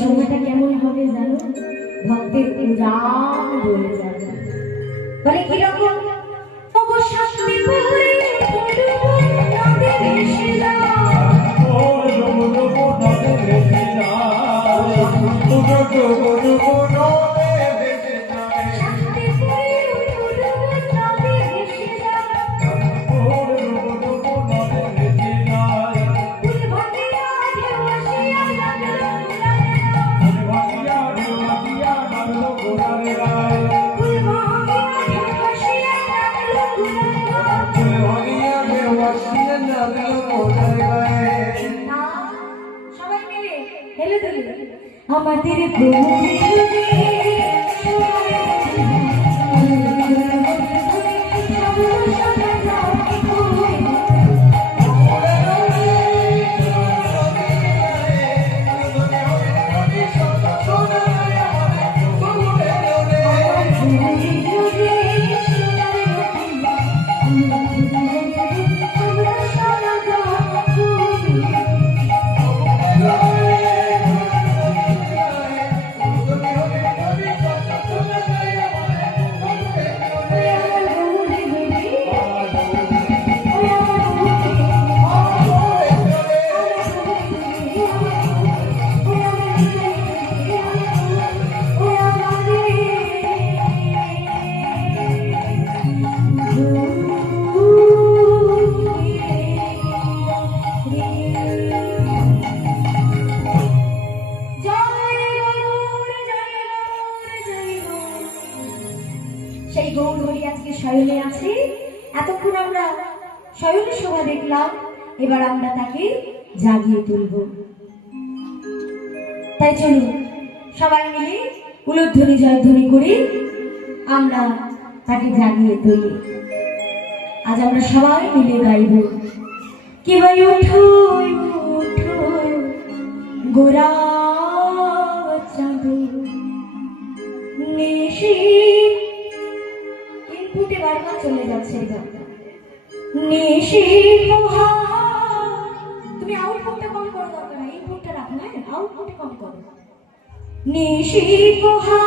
সময়টা কেমন হবে জানো? ভক্তের উড়ান বয়ে যাবে। বলে কিরকম? ওগো শাস্তি পুরে নদী ভেসে যায়, ও নদী ভেসে যায়, শাস্তি পুরে নদী ভেসে যায়, ফুল ভাটিয়া ঢেউ আসিয়া লাগলো ঘোড়ায়, ফুল ভাটিয়া ঢেউ আসিয়া লাগলো ঘোড়ায়। সবাই মিলে হেলে দুলে আমাদের সেই গৌর হরি আজকে শয়নে আছে। এতক্ষণ আমরা শয়নে শোভা দেখলাম, এবার আমরা তাকে জাগিয়ে তুলব। তাই চলুন সবাই মিলে উলুধ্বনি জয়ধ্বনি করি, আমরা তাকে জাগিয়ে তুলি। আজ আমরা সবাই মিলে গাইব, কে ভাই উঠো উঠো গোরা চাঁদ নিশি। ইনপুটে বারবার চলে যাচ্ছে নিশি পোহা। তুমি আউটপুটটা কম করো, দরকার নাই, ইনপুটটা রাখো, হ্যাঁ আউটপুটে কম করো। নিশি পোহা